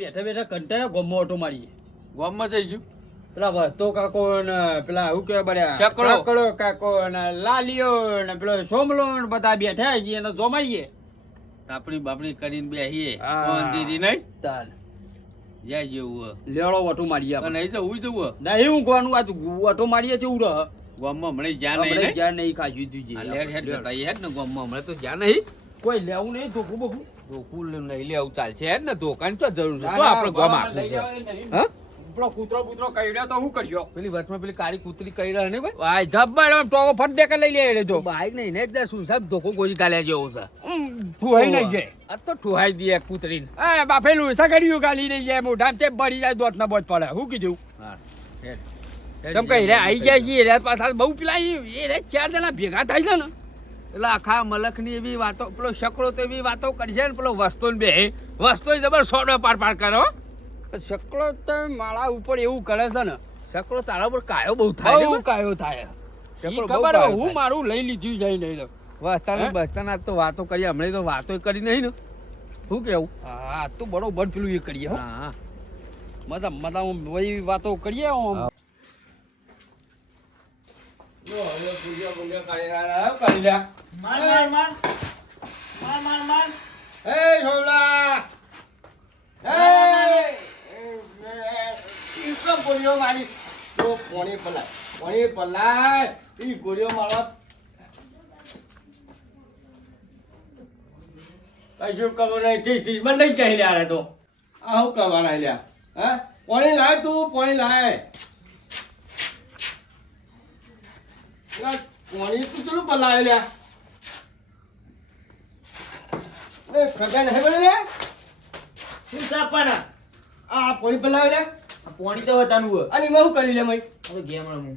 બેઠા બેઠા કંટાળ્યા ગોમમાં ઓટો મારીએ. ગામમાં જઈશું. પેલા વસ્તો કાકો ને પેલા શું કહેવાય બળ્યા ચકડો કાકો ને લાલીઓ ને પેલો સોમલો ને બધા બેઠા છીએ એને જોમાઈએ. તાપણી બાપણી કરીને બેહીએ હા. દીદી નહીં તાન જાય જેવું લેવડો ઓટો મારીએ આપણે. નહીં જવું જવું નહીં હું કોનું આ ઓટો મારીએ તેવું રહ ગામમાં હમણાં જ્યાં નહીં આપણે નહીં જ્યાં નહીં ખાજ્યું તું જે. આ લેર હેડ જતા હેડ ને ગામમાં હમણાં તો જ્યાં નહીં કોઈ લેવું નહીં ધોકું બકું. ધોકું નહીં લેવું ચાલશે હેડ ને ધોકાની તો જરૂર છે તો આપણે ગામ આખું છે હા પેલો કૂતરો બૂતરો કર્યો તો શું કર્યો? પેલી વચમાં પેલી કાળી કૂતરી કરી રહ્યા ને કોઈ ભાઈ ધબ્બા ટોકો ફટ દે કે લઈ લે રે જો બાઈક નહીં ને એકદમ શું સાહેબ ધોકો ગોજી કાલ્યા જેવો છે તું હઈ નહીં જાય. આ તો ઠુહાઈ દે કૂતરીને એ બાફેલું સગડ્યું ગાલી નહીં જાય મોઢા તે બળી જાય દોત ના બોજ પડે. શું કીધું હા તમ કઈ રે આવી જાય છે રે પાછા બહુ પેલા એ રે 4 જણા ભેગા થાય છે ને એટલે આખા મલકની એવી વાતો પેલો શકડો તો એવી વાતો કરશે ને પેલો વસ્તો બે વસ્તો જબર સોડો પાર પાર કરો શકડો તો માળા ઉપર એવું કરે છે ને શકડો તારા પર કાયો બહુ થાય બહુ કાયો થાય. શકડો ઈ બહુ ખબર કાયો હું થાય. મારું લઈ લીધું જાય નહીં વસ્તાને બસ્તાના તો વાતો કરી હમણાં તો વાતો કરી નહીં ને શું કેવું હા તો બરોબર પેલું એ કરીએ હો હા મજા મજા વહી વાતો કરીએ આમ. કશું ખબર નહીં ટ્રીટમેન્ટ નહીં ચાલી રહ્યા તો આ શું કરવાના લ્યા હા પાણી લાય તું પાણી લાય પાણી તું ચલું પલાય લ્યા એ ખગા નહીં બોલે લ્યા શું સાપવાના આ પાણી પલાય લ્યા પોણી તો વતાનું હોય અને એમાં શું કરી લે મય હવે ગેમ રમવું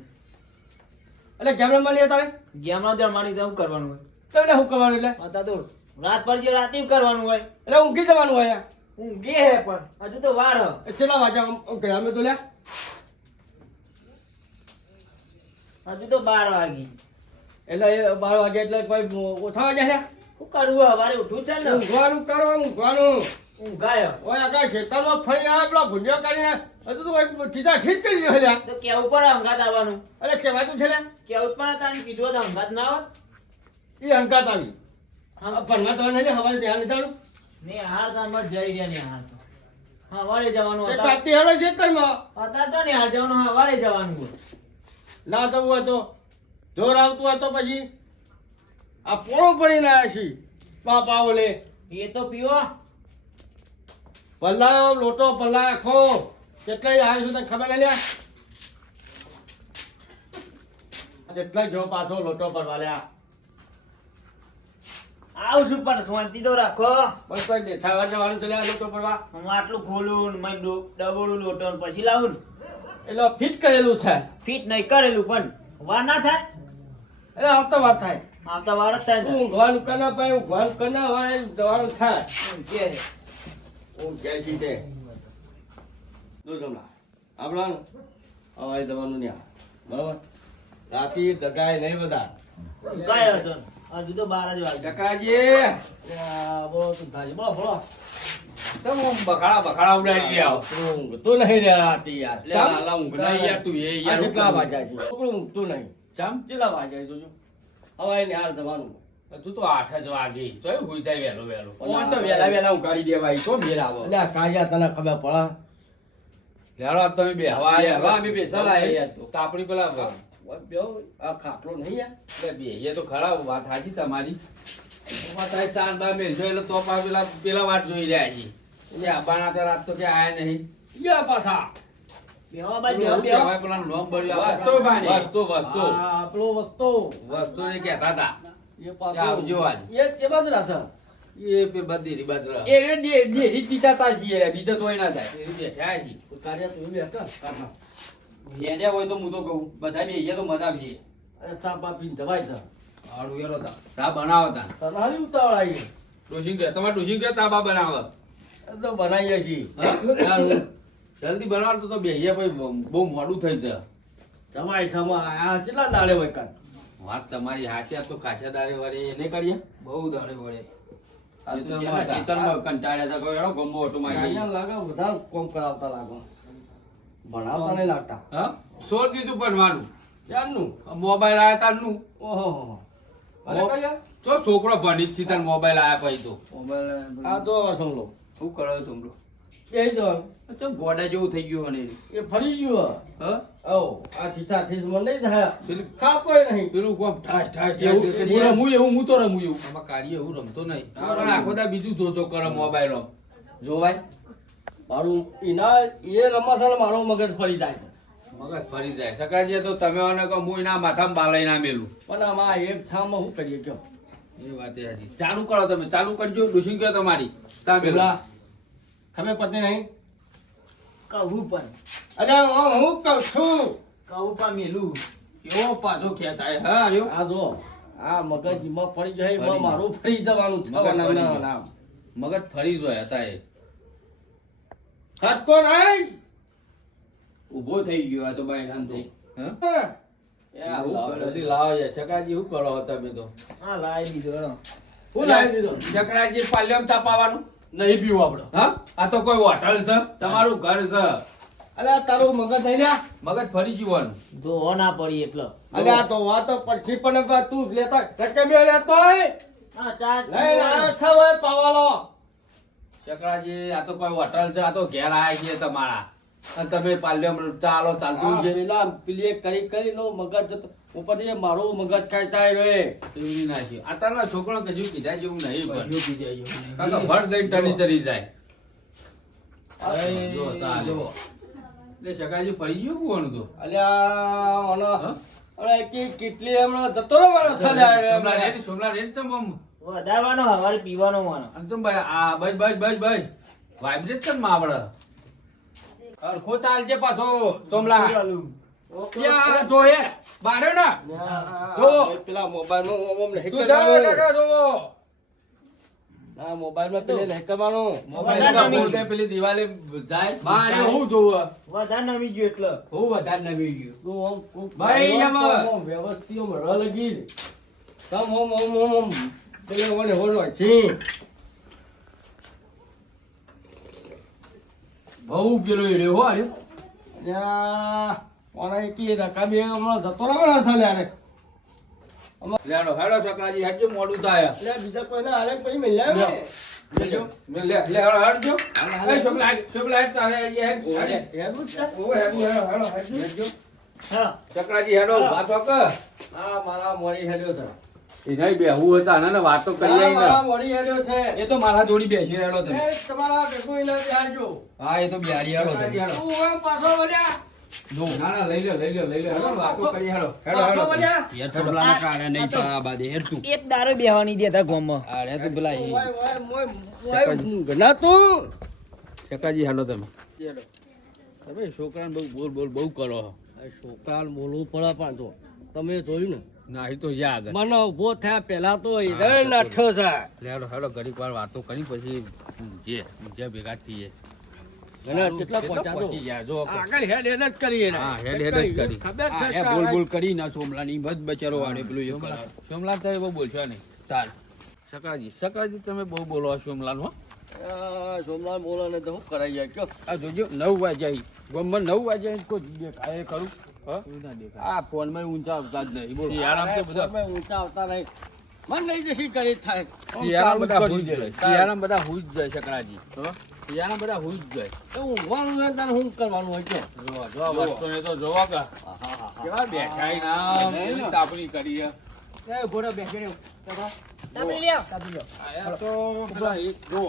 એટલે કેમ રમવાની તારે ગેમ ના દે મારી શું કરવાનું હોય તો એટલે શું કરવાનું એટલે હતા તો રાત પર જે રાતે કરવાનું હોય એટલે ઊંઘી જવાનું હોય ઊંઘે હે પણ હજુ તો વાર હ કેટલા વાગ્યા ગયા તો લ્યા હજુ તો 12 વાગી એટલે એ 12 વાગે એટલે કોઈ ઓછા વાગ્યા લ્યા શું કરવું હવારે ઉઠવું છે ને ઊંઘવાનું કરવાનું ઊંઘવાનું ઊંઘાય ઓય આકા ખેતરમાં ફરી આવે પેલા ભૂંડિયો કરીને હજુ તો કોઈ ખીચા ખીચ કરી રહ્યો લ્યા તો કેવું પર અંગાત આવવાનું અરે કહેવાતું છે લ્યા કેવું પણ તાને કીધું તો અંગાત ના આવત એ હંકાત આવી હા ભણવા તો નહીં હવારે ધ્યાન લીધાનું ને હાર કામમાં જઈ રહ્યા ને હાર હા હવારે જવાનું એ હતા કાતી હેડો છે તરમાં હતા તો ને હાર જવાનું હવારે જવાનું હોય ના થવું હોય તો જોર આવતું હોય તો પછી આ પોળો પડીને આવ્યા છીએ પાપા ઓલે એ તો પીવો પલ્લાયો લોટો પલ્લાય આખો કેટલાય આવ્યો છું તને ખબર નહીં લ્યા જેટલા જો પાછો લોટો પડવા લ્યા આવશું પણ શાંતિ તો રાખો બસ કોઈ દેખાવા જવાનું છે લ્યા લોટો પડવા હું આટલું ખોલું ને મેં ડબોળું લોટો ને પછી લાવું ને એટલે ફિટ કરેલું છે ફીટ નહીં કરેલું પણ વાર ના થાય એટલે આવતા વાર થાય આવતા વાર જ થાય ને ઊંઘવાનું કરના પાય ઊંઘવાનું કરના વાળે જવાનું થાય કે ઊંઘ જાય છે તે જો જમલા આપણાનું હવારે જવાનું નહીં બરાબર રાતી જગાય નહીં બધા કયો હતો હજુ તો 12 જ વાગે ટકાજી બોલો તું થાય બોલો બોલો તમે આમ બખાડા ઉડાડી રહ્યા ઊંઘતું નહીં રે રાતી યાર લે આલા ઊંઘ ના યાર તું એ આ યાર કેટલા વાગ્યા છે છોકરું ઊંઘતું નહીં ચમ કેટલા વાગ્યા છે જોજો હવારે ને હાર જવાનું તું તો 8 જ વાગી તોય હુઈ જાય વેલો કોણ તો વેલા ઉગાડી દેવાય તો મેલ આવો એટલે આ કાયા તને ખબર પડે લેડો તમે બે હવા હવા અમે બેસલા હે તો આપણી પેલા આ ખાટલો નહીં યાર એટલે બે એ તો ખરા વાત સાચી તમારી વાત આ ચાર બા મેલજો એટલે તો પેલા વાત જોઈ રહ્યા છે એટલે આબાના તો રાત તો કે આયા નહીં યા પાછા બેવા બાજુ બેવા હવે પેલા નોમ બળ્યો વસ્તુ બાની. વસ્તુ આ આપણો વસ્તુ ને કહેતા હતા એ કે આવજો આજ. એ જે બાજુ રાસે એ પે બધી બાજુ એ રે દે દીતા છીએ રે બીજા તોય ના થાય એ બેઠા છે કાર્ય તું બે કર કાઢના હેડ્યા હોય તો હું તો કહું બધા બે તો મજા છે અરે ચા પાપી જવાય છે હારું એલો તા ચા બનાવો તા તમારી ઉતાવળ આવી ડોશી કે તમારે ડોશી કે ચા બા બનાવો એ તો બનાવીએ છીએ હા? જલ્દી બનાવો તો બેહીએ ભાઈ બહુ મોડું થઈ જાય જમાય સમા આ કેટલા દાડે હોય કાન વાત તમારી હાચી આ તો કાચા દાડે વળે એને કરીએ બહુ દાડે વળે આ તો ખેતરમાં ક્યાં ખેતરમાં કંટાળ્યા હતા, કોઈ હેડો ગમો ઓટો મારી અહીંયા લાગે બધા કોમ કરાવતા લાગો ભણાવતા નહીં લાગતા હા છોડ દીધું ભણવાનું ક્યારનું મોબાઈલ આયા તારનું ઓહો અરે કયા તો છોકરો ભણી જ છે તાર મોબાઈલ આયા પછી તો આ તો સમલો શું કરો છોકરો એ જ ચમ ગોડા જેવું થઈ ગયું મને એ ફરી ગયું હા ઓ આ ઠીસા ઠીસ મને નહીં થાય પેલું ખાપોય નહીં પેલું કોમ ઠાસ ઠાસ એવું હું રમું એવું હું તો રમું એવું આમાં કાર્ય એવું રમતો નહીં પણ આખો દા બીજું જોતો કરે મોબાઈલ જોવાય મારું એના એ રમત છે ને મારું મગજ ફરી જાય છે મગજ ફરી જાય સકાજી તો તમે મને કહો હું એના માથામાં બાલાઈ ના મેલું પણ આમાં એક છામાં શું કરીએ કયો એ વાત એ હતી ચાલુ કરો તમે ચાલુ કરજો ડુસિંગ કયો તમારી તા મેલું પેલા ખબર પડતી નહીં કહું પણ અરે હું કહું છું કહું પણ મેલું કેવો પાછો ખેંચાય હા રહ્યો આ જો આ મગજ એમાં ફરી જાય ફરી એમાં મારું ફરી જવાનું છે મગજ ફરી જાય. નામ મગજ ફરી જોયા હતા એ હાથકો નહીં ઊભો થઈ ગયો આ તો ભાઈ શાંત થઈ હા. એ આ હું ઘરેથી લાવો છે સકાજી શું કરો છો તમે તો હા લાવી દીધો હેડો. હું લાવી દીધો સકરાજી પાલ્યમ તાપાવાનું નહીં પીવું આપણે હા આ તો કોઈ હોટલ છે તમારું ઘર છે અલે આ તારું મગજ નહીં લ્યા મગજ ફરી જીવવાનું ધોવો ના પડી એટલો અલે આ તો વાતો પછી પણ હવે તું જ લેતા કચમે લેતો હોય હા ચા લઈ લાવ્યો છે હવે પાવાલો ચકરાજી આ તો કોઈ હોટલ છે આ તો ઘેર આયા છે તમારા અને તમે પાલ્યમ ચાલો ચાલતું આ છે પેલા પેલી એક કરી નો મગજ જતો ઉપરથી એ મારું મગજ ખેંચાય રે એવી નાખ્યું અત્યારના છોકરો કજુ કીધા જેવું નહીં પણ કજુ કીધા જેવું નહીં. કાકા ભર દઈને ટણી ચડી જાય આ જો ચાલે એટલે સકાજી ફરી ગયું કોણ તો અલ્યા ઓનો હા? અરે કેટલી હમણાં જતો રહે માણસ અલ્યા સોમલા રેડ સોમલા રેડ છે બમ વધારવાનો હવારે પીવાનો માનો અને તું ભાઈ આ બસ બસ બસ બસ વાઇબ્રેટ કર માવડે અરખો ચાલજે પાછો સોમલા યા જો હે બારે ના જો. પેલા મોબાઈલમાં ઓમ નહીં તું જાવ કરવાનું ટકા જોવો ના મોબાઈલમાં પેલે નહીં કરવાનું મોબાઈલ વધારે કા નમી બોલતે પેલી દિવાલે જાય બારે હું જોવો વધારે નમી ગયો એટલે હું વધારે નમી ગયું તું ઓમ ખૂબ ભાઈ, એમાં- ઓમ વ્યવસ્થિત ઓમ રહ લગી તમ ઓમ પેલે ઓને હોડો છી બહુ પેલો એડ્યો હો આર્યો ત્યાં ઓને કી રકાબી હમણાં જતો રહે માણસ અલ્યા રે લેડો હેડો સકરાજી હેડજો મોડું થાય એટલે બીજા કોઈને હાલે પછી મિલ્યા લેજો લે લે હેડો હેડજો એ છોકરા છોકરા હેડ તારે હેડ હેડ ઓ હેડ હેડજો હા સકરાજી હેડો વાતો કર હા મારા મોડી હેડ્યો છે એ નહીં બેહવું હતા ને વાતો કરી હા, આઈ મારા ને મોડી હેડ્યો છે એ તો મારા જોડી બેસી હેડો તમે એ તમારા ભેગું એને બેહાડજો. હા એ તો બિહારી હેડો તું ઓમ પાછો વળ્યા ના ના લઈ લે હેડો વાતો કરી હેડો પાછો વળ્યા યાર થોડાના કારણે નહીં પા બાદે હેડ તું એક દારો બેહવાની દેતા ગોમમાં અરે તું પેલા ઓય, ઓય, ઓય, ગના તું સકાજી હેડો તમે હેડો તમે છોકરાને બહુ બોલ બહુ કરો આ છોકરાને બોલવું પડે પણ જો તમે જોયું ને ના એ તો જા આગળ મને ઉભો થયા પહેલા તો હિરણ નાઠ્યો છે હેડો હેડો ઘડીક વાર વાતો કરી પછી જે ભેગા થઈએ ગના કેટલા કેટલો પહોંચ્યા પહોંચી ગયા જો આગળ હેડ હેડ જ કરી એને. હા હેડ હેડ જ કરી ખબર છે હા, એ બોલ બોલ કરી ના સોમલાની બધ બચારો વાળે પેલું એ કરે. સોમલા તો બહુ બોલશો નહીં તાર સકાજી તમે બહુ બોલો આ સોમલાલ હો આ સોમલાલ બોલે ને તો શું કરાઈ જાય કયો આ જોજો 9 વાગ્યા ગમમાં 9 વાગ્યા કોઈ દેખાય ખરું હા આ ફોન માં ઊંચા આવતા જ નહીં બોલ આરામ તો બધા તમે ઊંચા આવતા નહીં મન લઈ જશી કરી થાય શિયાળામાં બધા હુઈ જ જાય શિયાળામાં બધા હુઈ જ જાય સકરાજી હો શિયાળામાં બધા હુઈ જ જાય એવું ઊંઘવાનું હોય ને તારે શું કરવાનું હોય કયો જો આ વસ્તુને તો જોવા કા કેવા બેઠાય ના પેલી તાપણી કરી હે. એ ઘોડો બેસીને તાપી લ્યો આયા તો પેલા એ જો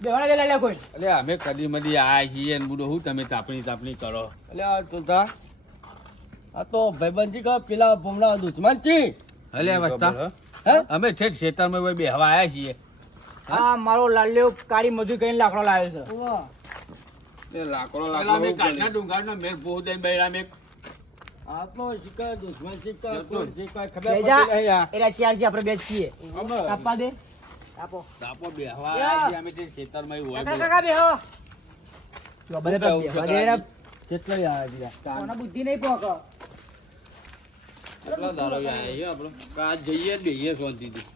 બેવાડા ગયેલા કોઈ એટલે અમે કદી મદી આયા છીએ ને બુડો હું તમે તાપણી કરો એટલે આ તુતા આ તો ભાઈબંધી કા પેલા ભમણા દુશ્મન છે હલે વસ્તા હે અમે ઠેઠ ખેતરમાં કોઈ બેહવા આયા છીએ હા મારો લાલ્યો કાળી મજૂર કરીને લાકડો લાવ્યો છે એ લાકડો મે કાચના ડુંગારના મેર બહુ દઈ બૈરા મે આ તો શિકાર દુશ્મન શિકાર જતો. કોઈ શિકાર ખબર બેજા પડતી નહીં આ. એરા ચાર છે આપણે બે જ છીએ અમે કાપવા દે કાપો તાપો બેહવા આયા છીએ અમે ઠેઠ ખેતરમાં હોય કાકા બોલો. કાકા બેહો તો બધે કેવું બેહવા છે દે એરા કેટલાય આવ્યા છે કોના બુદ્ધિ નહીં પોકો કેટલા દાડા આયા છીએ આપણે કાચ જઈએ જ બેહીએ શાંતિથી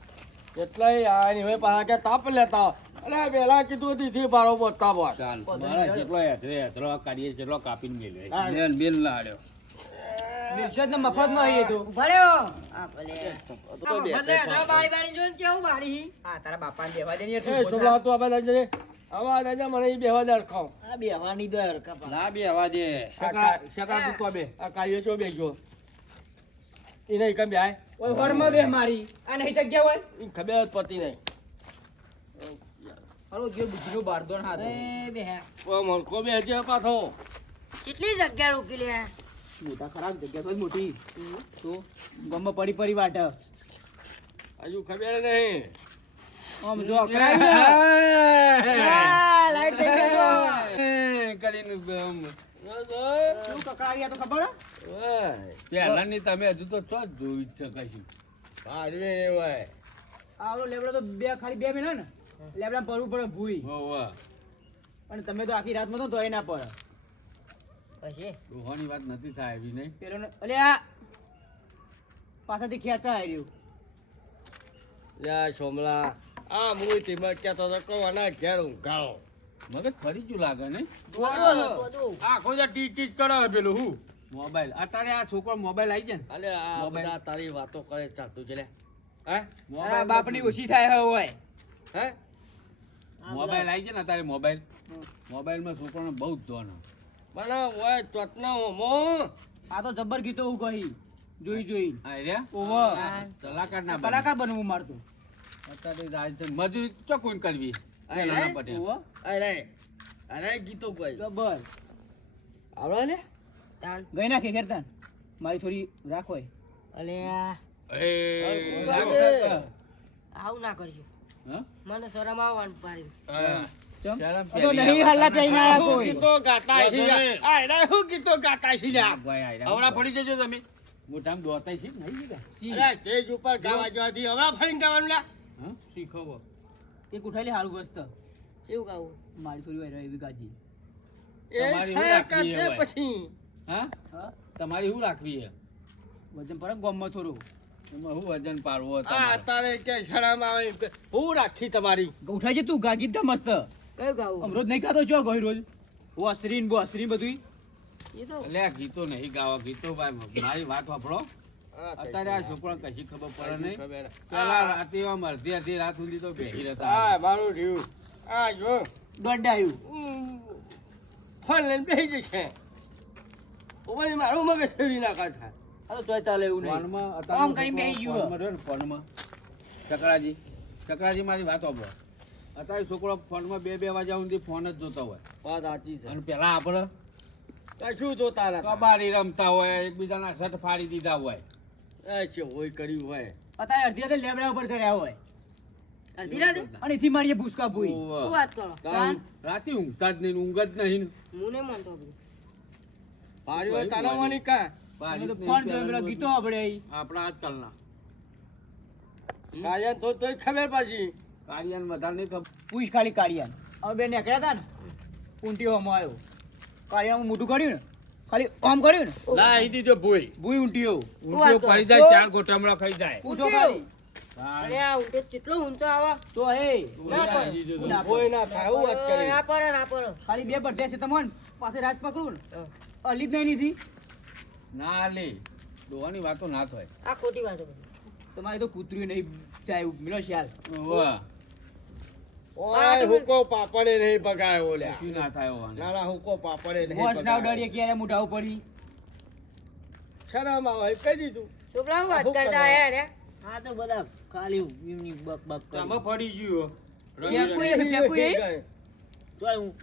એટલાય આ ની હવે પાછા કે તાપ લેતા અને પેલા કીધું દીધી બારો બોતા બોત ચાલ મારા જેટલો હેતરો કાઢીએ જેટલો કાપીને મેલ્યો હા. બેન લાડ્યો મિલશત ને મફત નો હઈ તો ભર્યો આ ભલે તો બે ભલે આ બારી બારી જોઈને કેવું બારી હા તારા બાપાને બેવા દે ને એ સોમલા તું આબા દાજે આવા દાજે મને ઈ બેવા દે ખાવ આ બેવાની દો હરકા ના બે હવા દે શકરા તું તો બે આ કાળીઓ ચો બેજો ઈ નહીં કમ જાય ઓય વરમાં બે મારી આ નહીં જગ્યા હોય ઈ ખબર જ પડતી નહીં હાલો જો બુજરો બારદોન હાથ એ બે હે ઓ મણકો બેજે પાછો કેટલી જગ્યા રોકી લે મોટા ખરાબ જગ્યા તો મોટી તો ગમમાં પડી પડી વાટ હજુ ખબર નહીં આમ જો અકળાય લાઈટ થઈ ગયો કરીને શું કકડાવ્યા તો ખબર પહેલાની તમે હજુ તો ચો જ જોઈ જ કશું ભાડવે હોય આવડો લેબડો તો બે ખાલી 2 મિનિટ ને લેબડા પડવું પડે ભૂઈ હોવા અને તમે તો આખી રાતમાં તો તોય ના પડે પછી ડોહાની વાત નથી થાય એવી નહીં પેલો ને અલે આ પાછળથી ખેંચા આવ્યું યા સોમલા આ મુઈ તીમાં કહેતો તો કોવાના ઘેર ઊંઘાડો મગજ ફરી ગયું લાગે ને તો આખો જે ટીચ ટીચ કરે પેલું હું મોબાઈલ અત્યારે આ છોકરો મોબાઈલ આવી જાય અલે આ મોબાઈલ. બધા તારી વાતો કરે ચાલતું છે લે હે તારા બાપની ઓછી થાય હવે હોય હે મોબાઈલ આવી જાય ને અત્યારે મોબાઈલમાં છોકરાને બહુ જ ધોન મને હોય ચોટના હોમો આ તો જબર ગીતો હું કહી જોઈ જોઈ આ રહ્યા ઓહો કલાકાર ના બને. કલાકાર બનવું મારતું અત્યારે જાય છે મજૂરી ચો કોઈને કરવી પેલાના પટેલ. ઓહો અરે ગીતો કોઈ જબર આવડે ને તાન ગઈ નાખી ખેરતાન મારી થોડી રાખો અલે એ લાગે. આવું ના કરજો હા? મને શરમ આવવાનું પાડી હા. ચમ ચાલ, તો નહીં હલ્લા થઈને આયા શું કોઈ ગીતો ગાતા છે વાંધો આ એના શું ગીતો ગાતા છે લ્યા? ભાઈ આયરા. હવડા પડી જજો તમે મોઢામાં દોતાય છે નહીં જીગા? સી અરે સ્ટેજ ઉપર ગાવા જવાથી હવે ફરીને ગાવાનું લ્યા હા? શીખવો એક ઉઠાઈ હારું બસ્ત શું કહું મારી થોડી વાર એવી ગાજી એ તમારી શું છે રાખવી કાઢે હોય? પછી હા હા તમારી શું રાખવી છે વજન પર ગોમમાં થોડું એમાં શું વજન પાડવો આ તમારે? તારે કે શરમ આવે કે હું રાખી તમારી ઉઠાઈ છે તું ગા ગીત મસ્ત કયું ગાવું આમ રોજ નહીં ખાતો છો ગઈ રોજ વસરીન બોસરીન બધું એ તો એટલે આ ગીતો નહીં ગાવા ગીતો ભાઈ મારી વાત સાંભળો અત્યારે આ છોકરા કશી ખબર પડે નહીં ખબર. પેલા રાતે આમ અડધી રાત સુધી તો બેહી રહેતા આ મારું રહ્યું આ જો દોડ આવ્યું ફોન લઈને બેસી જશે ઓય મારું મગજ ફેરવી નાખા છે આ તો ચોય ચાલે એવું નહીં ફોનમાં આમ કરીને બેહી ગયું. ફોનમાં રહ્યો ને ફોનમાં ચકરાજી મારી વાત સાંભળો અત્યારે છોકરો ફોનમાં 2 વાગ્યા સુધી ફોન જ જોતો હોય વાત સાચી છે અને પેલા આપણે કશું જોતા નતા કબાડી રમતા હોય એકબીજાના શર્ટ ફાડી દીધા હોય એ છે હોય કર્યું હોય અત્યારે અડધી રાતે લેબડા ઉપર ચડ્યા હોય અડધી રાતે અને એથી મારીએ ભૂસકા ભૂઈ શું ઓવે. વાત કરો તાન રાતે ઊંઘતા જ નહીં ઊંઘ જ નહીં હું નહીં માનતો બધું ભાડ્યો તાનાવાની કા અમે તો ફોન જોઈને પેલા ગીતો આપણે આપણા આજકાલના કાયા તો તોય ખબર પછી કાર્યાને વધારે નહીં ખબર પૂછ ખાલી કાળિયાન અમે બે નીકળ્યા હતા ને ઊંટી હોમો આવ્યો કાળિયામાં મોટું કર્યું ને ખાલી આમ કર્યું ને ના અહીં દીધો ભૂઈ ભૂઈ ઊંટીઓ ઊંધિયો પડી જાય 4 ગોટામડા ખાઈ જાય પૂછો ખાલી અરે આ ઊંટે કેટલો ઊંચો આવા તો હે ના ના દીધો તો. કોઈ ના થાય એવું વાત કરી ના પડે ના પડે ખાલી બે બઢે છે તમને પાસે રાજ પકડું ને હા. અલી જ નહીં નીધી ના લે દોવાની વાતો ના થાય આ ખોટી વાતો બધી તમારે તો કૂતરી નહીં જાય મિલો શાલ વાહ ઓય હુકો પાપડે નહીં પગાયો લ્યા કશું ના થાય હોવાને. ના ના હુકો પાપડે નહીં વોશ નાવ પગાયો. ડરીએ ક્યારે મોઢા પડી શરમ આવે કહી દીધું છોકરા હું વાત કરતા હે રે હા તો બધા ખાલી એમની બક બક આમાં પડી ગયો ફેંકું એ, ફેંકું એ?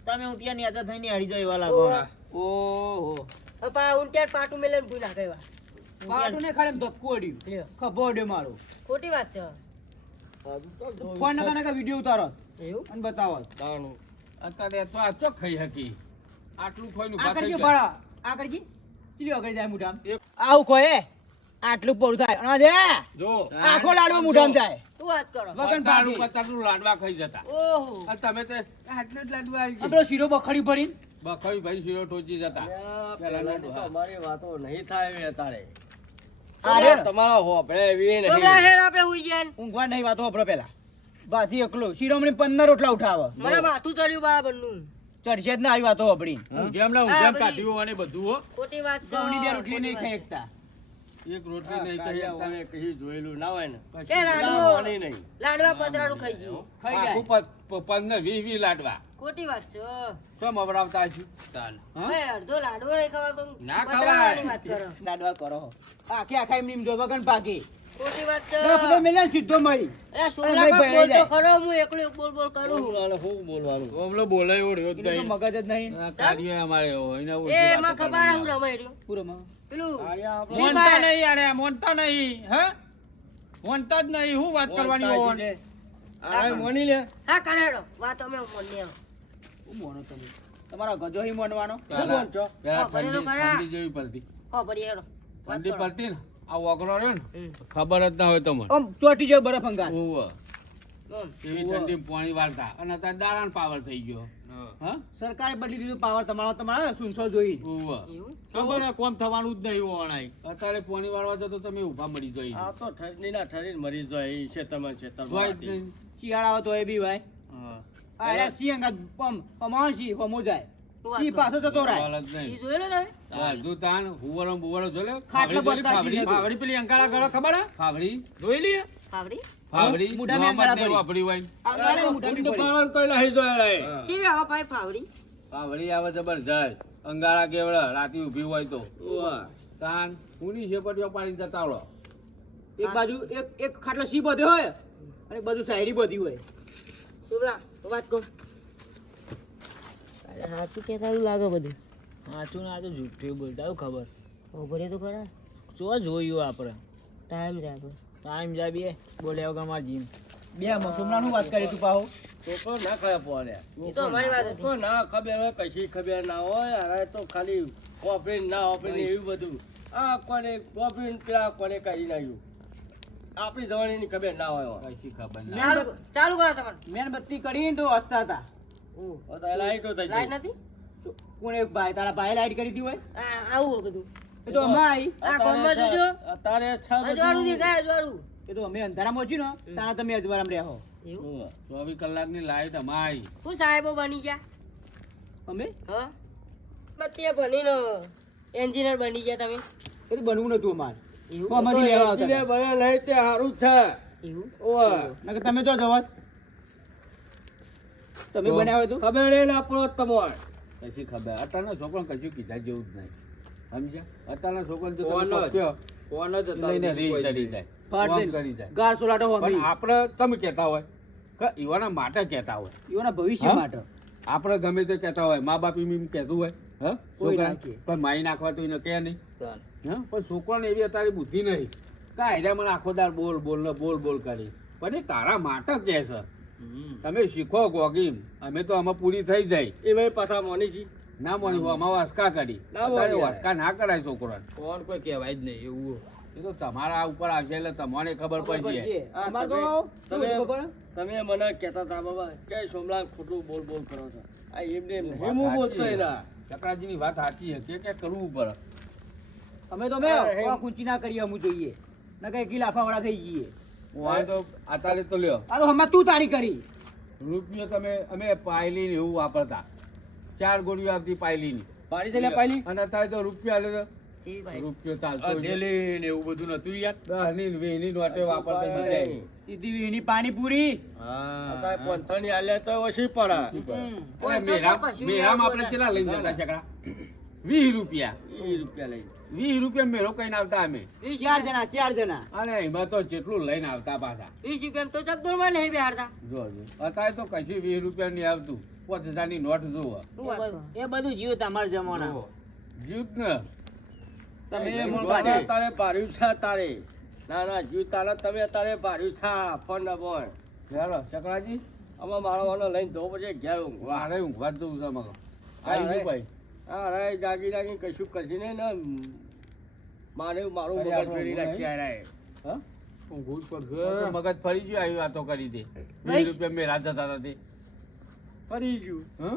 તમે ઉઠ્યા ની આદત થઈને હળી જાય એવા ઓહો. લાગો ઓહો પપ્પા ઊંટિયાર પાટું મેલેન ભૂઈ નાખે એવા. પાટું ને ખાલી ધક્કો અડ્યું લ્યો. ખભો અડ્યો મારો ખોટી વાત છે ફોન નતા નાખા વિડીયો ઉતારો એવું અને બતાવો તાણું. અત્યારે તો આ ચોક ખાઈ હકી આટલું ખોઈને આ ઉભા થઈ કરજી જાય. બળા આ કરજી ચીલી વગર જાય મુઠામ આવું કોઈ આટલું પૂરું થાય અને જે જો આખો લાડવો મુઠામ જાય શું વાત કરો વગન પતાડું ભાગી પતાડું લાડવા ખાઈ જતા ઓહો આ તમે તો આટલું જ લાડવા આવી આ પેલો શીરો બખડી પડી બખડી ભાઈ શીરો ઠોચી જતા લ્યા, પેલા પેલાની લાડુ, તો હા. અમારી વાતો નહીં થાય એવી અત્યારે અરે તમારા હોભળે એવી નહીં. સોમલા હેડ આપણે હુઈ ગયા ને. ઊંઘવા નહીં વાતો વાપરો પેલા બાથી એકલો શિરોમણી 15 રોટલા ઉઠાવે મને માથું ચડ્યું બરાબરનું. ચડશે જ ના આવી વાતો વાપરી ઊંઘેમ ના ઊંઘેમ કાઢ્યું અને બધું હો ખોટી વાત છે. ગવની 2 રોટલી નહીં ખાઈ શકતા એક રોટલી આ નહીં કાળિયા કરી ઓને કશી જોયેલું ના હોય ને. કે લાડવો લાવવાની નહીં. લાડવા પતરાનું ખાઈ જઈએ. ખાઈ જાય 15 20 લાડવા ખોટી વાત છે. તો મવરાવતા છું તાલ હવે અડધો લાડવો નહીં ખાવા તો ના પતરાવાની ખવાય. વાત કરો. દાડવા કરો આખે આખા એમની જો વગન પાકી ખોટી વાત છે. દસ રૂપિયા મેલ્યા ને સીધો મળી અરે સોમલા ભાઈ કાંઈ ભરાઈ બોલતો જાય. ખરો, હું એકલો એક બોલ બોલ કરું. બોલવાનું શું બોલવાનું? ઓમલો બોલે ઓળ્યો જ એનું તો નહીં મગજ જ નહીં આ કાર્ય અમારે એને એ ઓછી એમાં વાતો ખબર હું કરવાની. રમાઈ રહ્યું. પૂરોમાં પેલું કાળિયા આપણે મોનતા નહીં આને મોનતા નહીં હે મોનતા જ નહીં હું વાત કરવાની બોલતા હોય જ છે. આ મોની લે. હા કરેડો વાત અમે મોની આવો. શું મોનો તમે તમારો ગજો હી મોનવાનો શું બોલ છો? પેલા હા, ભરેલો ખરા. ઠંડી જેવી પડતી હો ભરી હેડો વાત ઠંડી કરો. પડતી ને આ વગરો રહ્યો ને હમ. ખબર જ ના હોય તમને આમ ચોટી જાય બરફ અંગાત ઓવ બોલ. એવી ઠંડી પાણી વાળતા અને અત્યારે દાણા પાવર થઈ ગયો હા સરકારે બદલી દીધું પાવર તમારો સુનસો જોઈ ઓવ એવું? ખબર હે કોમ થવાનું જ નહીં વણાય અત્યારે પાણી વાળવા જતો તમે ઊભા મળી જાય આ તો ઠંડીના ઠરીને મરી જાય એ ખેતરમાં જોઈ જ ખેતરમાં નહીં. શિયાળા આવે તો એ બી ભાઈ હા. આ યાર સિંહ અંગાત પમાણ સિંહ પમો જાય શું વાત સિંહ કરો? પાછો જતો રહે સવાલ જ ઈ નહીં. જોયેલો તમે? બધું તાન હુવરો બુવરો જોઈ લે. ખાટલો ફાવડી બનતા જોઈ લે, સીને તો. ફાવડી પેલી અંકારા ગળો ખબર હે? ફાવડી જોઈ લે ફાવડી? ફાવડી મોઢામાં મોહમ્મદ અંગારા ને પડી. વાપરી હોય આ ગાળે મોઢાની ઊંટ પડી. પાલન કોઈ નહીં જોયેલા એ. કેવી આવો ભાઈ ફાવડી? ફાવડી આવે જબરજસ્ત અંગારા કેવડા રાતે ઊભી હોય તો ઉવા. તાન ઉની શેપટીઓ પાડીને જતા રહો. એક બાજુ એક ખાટલો સિંહ બધે હોય અને એક બાજુ શાયરી બધી હોય સોમલા વાત કહો. અરે સાચું કહેતા એવું લાગે બધું. સાચું ના તો જૂઠું બોલતા એવું ખબર હો ભરી તો ખરા. જો જોયું આપણે ટાઈમ જાય આપણે. ટાઈમ જાય બે બોલ્યા વગર માર જીમ બે મસુમલાનું વાત કરી તું પાહો છોકરો ના ખબર પડે. એ તો અમારી વાત હતી. છોકરો ના ખબર હોય કશી ખબર ના હોય અરે તો ખાલી ઓપરેન ના ઓપરેન એવું બધું આ કોને ઓપરેન પેલા કોને કરી નાખ્યું આપણી જવાનીની ખબર ના હોય કશી ખબર ના ચાલુ કરો તમારે. મેણબત્તી કરીને તો હસતા હતા ઓહ, તો લાઈટો થઈ લાઈટ ગઈ. નથી? કોણે ભાઈ તારા ભાઈ લાઈટ કરી હતી હોય આ આવું હે બધું. એ તો અમે આવી આ ગામમાં જોજો. અત્યારે છે અજવાળું દેખાય અજવાળું. એ તો અમે અંધારામાં છું ને તારા તમે અજવારામાં રહ્યા એવું? ઉવા. 24 કલાકની લાઈટ અમારી હું સાહેબો બની ગયા. અમે હા બત્તીએ ભણીને એન્જિનિયર બની ગયા તમે. એ તો બનવું નતું અમારે એવું? તો અમારી લેવા આવતા એટલે હતા. બને નહીં તે સારું જ છે એવું? ઉવા. નકર તમે જો જવાત તમે તો- બનાવ્યો તો ખબર નહીં ના પડો તમારે કશી ખબર અત્યારના છોકરાને કશું કીધા જેવું જ નહીં સમજ્યા અત્યારના છોકરાને જો કોણ તમે જ? કહો, કોણ જ હતા લઈને બીજું કોઈ રીસ ચડી નહીં. જાય ફાટ કોમ દે. કરી જાય ગાર સોલાટો પણ હોમી આપણે તમે કહેતા હોય કે ઈવાના માટે કહેતા હોય એઓના ભવિષ્ય હા? માટે આપણે ગમે તે કહેતા હોય મા બાપ એમ કહેતું હોય હા કોઈ છોકરા ના કહે. પણ માઈ નાખવા તો એને કહે નહીં ચાલ. હા પણ છોકરાને એવી અત્યારે બુદ્ધિ નહીં કાંઈ એટલે મને આખો દાર બોલ બોલ ને બોલ બોલ કરી પણ એ તારા માટે કહે છે હમ. તમે શીખો ગોગીમ અમે તો આમાં પૂરી થઈ જાય એ ભાઈ પાછા મોની છી ના મોની આમાં વસકા કરી ના અત્યારે મોની. વસકા ના કરાય છોકરાને કોણ કોઈ કહેવાય જ નહીં એવું. એ તો તમારા ઉપર આવશે એટલે તમને ખબર પડી જાય આ અમારે તો તમે- શું ખબર? તમે મને કહેતા હતા બાબા કે સોમલા ખોટું બોલ બોલ કરો છો આ એમને વાત નહીં હું બોલતો સાચી એના છે. ચક્રાજીની વાત સાચી છે કે કરવું પડે અમે તો મેં અરે, આ કૂંચી ના કરીએ અમુ જોઈએ ના કઈ ગીલાફા વાળા થઈ જઈએ હું આ તો અત્યારે તો લ્યો આ તો હમણાં તું તારી કરી રૂપિયો તમે અમે પાયલી ને એવું વાપરતા 4 ગોળીઓ આવતી પાયલી ની પાડી છે પાલી અને અત્યારે તો રૂપિયા લે તો કેવી ભાઈ? રૂપિયો ચાલતો આ ડેલી ને એવું બધું નતું યાર. 10 ની 20 ની નોટે વાપરતા બીજા સીધી વીણી પાણીપુરી હા. પંથણી હાલે તો ઓછી પડે અરે મેરામ આપણે કેટલા લઈને જતા ચકડા 20 રૂપિયા 20 રૂપિયા લઈ 20 રૂપિયા મેળો કઈને આવતા અમે 4 જણા અને એમાં તો જેટલું લઈને આવતા પાછા 20 રૂપિયામાં તો ચકદોરમાં નહીં બેહાડતા. જો અત્યારે તો કશું 20 રૂપિયા ની આવતું 5000 ની નોટ જોવો શું વાત કરો? એ બધું જીવ તમારા જમાના જુઓ. જીત ને તમે એ મૂળ ગોળા કાઢી. તારે ભાર્યું છે તારે ના ના જીવ તારે તમે તારે ભાર્યું છે ફોન ના ફોન ચાલો ચકરાજી આમાં મારો વાનો લઈને ધો પછી ઘેર ઊંઘવા વારે ઊંઘવા જ જવું છે મગર આવી ગયું ભાઈ હા રે જાગી જાગી કશું કરશે ને ને મારું અરે મગજ આપણો ફેરી ઊંઘ નાખ્યા રે હા ઊંઘવું જ પડશે. તો મગજ ફરી ગયું આવી વાતો કરી દે 20 રૂપિયા મેરા જતા હતા તે ફરી ગયું હા